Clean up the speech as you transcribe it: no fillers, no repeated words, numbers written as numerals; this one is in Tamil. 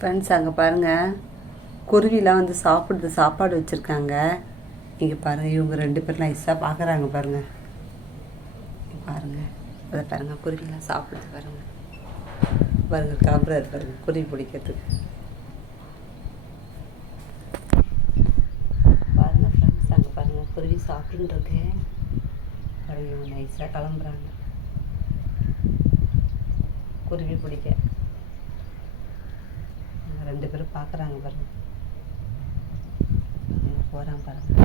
ஃப்ரெண்ட்ஸ் அங்கே பாருங்கள், குருவிலாம் வந்து சாப்பிடுது, சாப்பாடு வச்சுருக்காங்க. இங்கே பாருங்கள், இவங்க 2 பேரும் நைஸாக பார்க்குறாங்க பாருங்கள். பாருங்கள், அதை பாருங்கள், குருவிலாம் சாப்பிடுது பாருங்கள். பாருங்கள், கிளம்புறது பாருங்கள், குருவி பிடிக்கிறதுக்கு. பாருங்கள் ஃப்ரெண்ட்ஸ், அங்கே பாருங்கள், குருவி சாப்பிட்டுருக்கு. பாருங்கள், இவங்க நைஸாக கிளம்புறாங்க குருவி பிடிக்க. 2 பேரும் பார்க்குறாங்க பாருங்கள், போகிறாங்க பாருங்கள்.